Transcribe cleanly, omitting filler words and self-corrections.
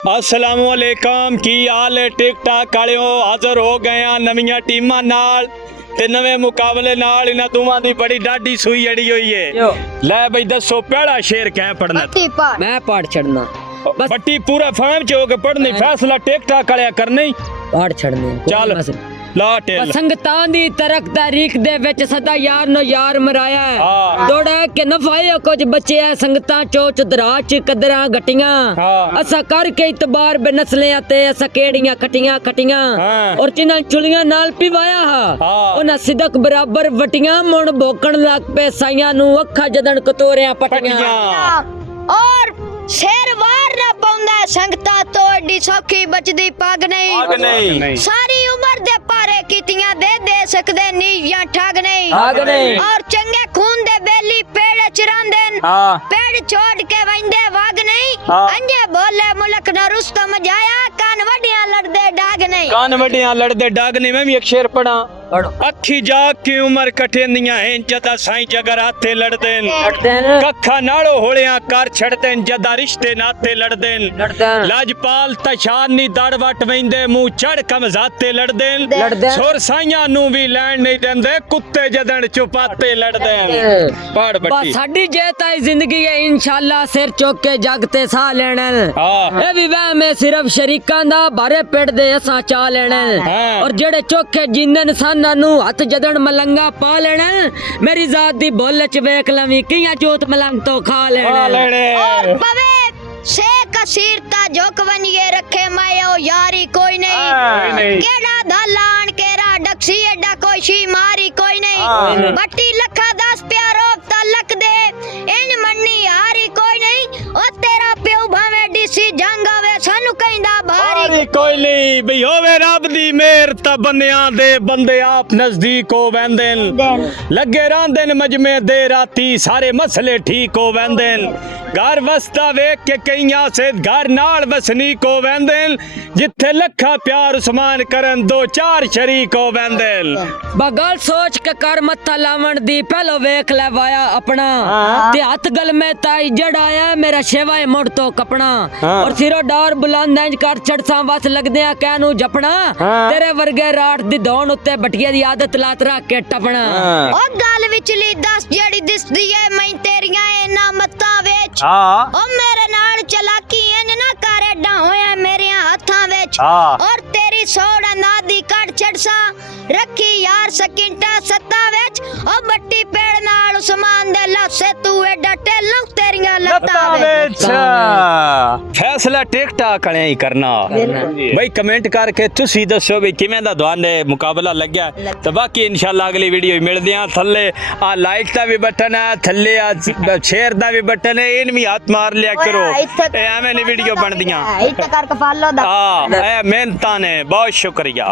अस्सलामुअलैकुम की हाल है टिक टाक वालिओ हाज़र हो गए हैं नवीं टीमां नाल ते नवे मुकाबले नाल इन्हां दोवां दी बड़ी डाडी सूई अड़ी हुई है। ले बई दसो पहला शेर क्या पढ़ना? मैं पढ़ छड़ना बट्टी पूरा फहम च हो के पढ़नी फैसला टिक टाक वालिया करनी पढ़ छड़ने चल ला टेल संगतां दी तरक तारीख दे विच सदा यार नो यार मराया है हाँ। दौड़ा के नफाए कुछ बचे है संगतां चोच दराज कदरां गटियां हाँ। असा करके इतबार बेनस्ले ते असा केड़ियां खटियां खटियां हाँ। और जिन्हां चुलियां नाल पिवाया हा उन्हां सिदक बराबर वटियां मुण भोकण लग पे साइयां नु अखा जदन कतोरियां पटियां और शेर वार ना पाउंदा संगता तोड़ी सौखी बचदी पग नहीं सारी उम्र दे पारे कीतियां दे सकदे नी या ठग नहीं और चंगे खून दे बेली पेड़ चरांदे पेड़ छोड़ के वंदे वाग नहीं अंजे बोले मुल्क न रुस्तम जाया कान वडियां लड़दे डाग नहीं कान वडियां लड़दे डाग नहीं। मैं भी एक शेर पढ़ा अखी जाग की उम्र कठेंदियां हैं जदा साईं जगर हाथे लड़देन कखा नाड़ो होलियां कर छड़देन जदा रिश्ते नाते लड़देन लाजपाल तशानी दड़ वट वेंदे मुंह चढ़ कमजाते लड़देन सुर साइयां नु भी लैण नहीं देंदे कुत्ते जदन चुपाते लड़देन। पढ़ बट्टी साडी जेता जिंदगी है इंशाअल्लाह सिर चुक के जग ते साह लेना ए भी वह में सिर्फ शरीकां दा बारे पेड़ दे असां चा लेना और जेड़े चोखे जिंदन साना नु हथ जदन मलंगा पा लेना मेरी जात दी बोल च वेख लवी कियां चोत मलंग तो खा लेना और पवे से कसीरता जोक वनिए रखे मायो यारी कोई नहीं केड़ा दलान केरा डक्सी एडा कोई शी मारी कोई नहीं बट्टी लखा 10 प्यारो तलक दे इन मन्नी हारी कोई नहीं ओ तेरा प्यो भावे डीसी जंगावे सानू कहंदा भारी कोई नहीं भई होवे रब दी मेहर ता बंदियां दे बंदे आप नजदीक हो वेंदेन लगे रहंदेन मजमे दे राती सारे मसले ठीक हो वेंदेन घर वसता वेख के कईयां से घर नाल वसनीक हो वेंदेन जिथे लखा प्यार उस्मान करन दो चार शरीक हो वेंदेन। बगल सोच के कर मत्था लावण दी पहलो वेख ले वाया अपना ते हाथ गल में ताई जड़ाया मेरा शेवाए मुड़ तो कपना और सिरो डार बुलंद इंज कर चढ़सा बस लगदियां कहनू जपना तेरे वर्गे राठ दी दौन उत्ते बटिया दी आदत लात रख के टपना ओ गल विचली दस जेड़ी दिसदी है मैं तेरियां इना मत्ता वेच ओ मेरे नाल चलाकी इंज ना करे डा होया मेरे हाथां वेच और तेरी सोड़ा नादी कट चढ़सा रखी यार सकिंटा सत्ता वेच ओ बट्टी पेड़ नाल उस्मान दे लसे तू एडा टेलू तेरियां लत्ता वेच। फैसला टिक टाक वाले ही करना भाई कमेंट करके तुसी दसो भी किवें दा दुआने मुकाबला लग्या तो बाकी इंशाल्लाह अगली वीडियो मिलदे हैं। थल्ले आ लाइक दा भी बटन है थल्ले आ शेयर दा भी बटन है इन भी हाथ मार लिया करो एवें नी वीडियो बनदियां इत्ते करके फॉलो दा हां ए मेहनतां ने बहुत शुक्रिया।